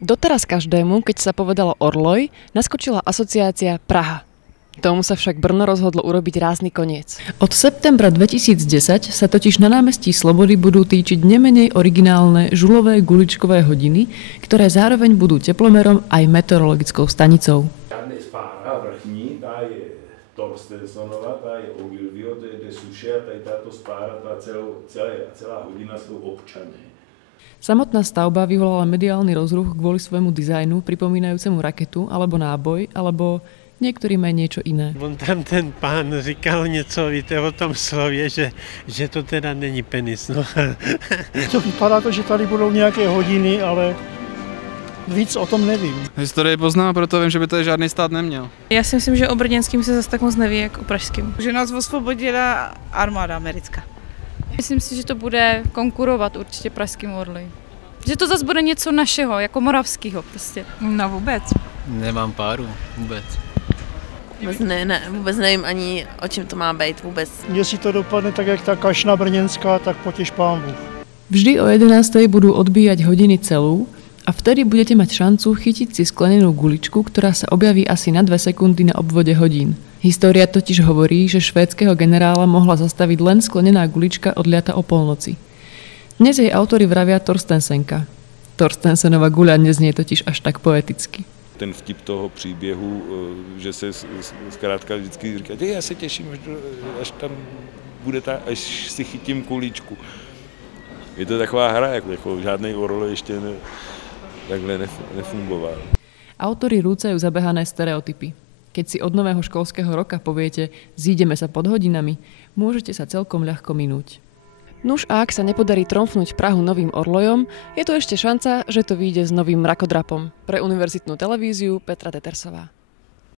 Doteraz každému, keď sa povedalo Orloj, naskočila asociácia Praha. Tomu sa však Brno rozhodlo urobiť rázny koniec. Od septembra 2010 sa totiž na námestí Slobody budú týčiť nemenej originálne žulové guličkové hodiny, ktoré zároveň budú teplomerom aj meteorologickou stanicou. Žádná spára vrchní, tá je Torstensonova, tá je Ogilvio, to je suše a tady táto spára, tá celá hodina sú občané. Samotná stavba vyvolala mediálny rozruch kvôli svojmu dizajnu, pripomínajúcemu raketu, alebo náboj, alebo niektorý mají niečo iné. On tam ten pán říkal něco, víte, o tom slově, že to teda není penis. No. To vypadá to, že tady budou nějaké hodiny, ale víc o tom nevím. Historii poznám, proto vím, že by to žádný stát neměl. Já si myslím, že o brněnským se zase tak moc neví, jak o pražským. Že nás osvobodila armáda americká. Myslím si, že to bude konkurovat určitě pražským Orli. Že to zase bude něco našeho, jako moravského prostě. No vůbec. Nemám páru, vůbec. Vůbec nevím ani, o čem to má být vůbec. Jestli to dopadne tak, jak ta kašna brněnská, tak potěš pán Bůh. Vždy o 11:00 budú odbíjať hodiny celú a vtedy budete mať šancu chytiť si sklenenú guličku, ktorá sa objaví asi na 2 sekundy na obvode hodín. História totiž hovorí, že švédskeho generála mohla zastaviť len sklenená gulička odliata o polnoci. Dnes jej autori vravia Torstensenka. Torstensenova guľa neznie totiž až tak poeticky. Ten vtip toho příběhu, že se zkrátka vždycky říká, já se těším, až tam bude až si chytím kuličku. Je to taková hra, jako žádnej Orloj ještě takhle nefungoval. Autori rúcajú zabehané stereotypy. Keď si od nového školského roka poviete, zídeme sa pod hodinami, môžete sa celkom ľahko minúť. Nuž a ak sa nepodarí tromfnúť Prahu novým Orlojom, je tu ešte šanca, že to vyjde s novým mrakodrapom. Pre univerzitnú televíziu Petra Tetersová.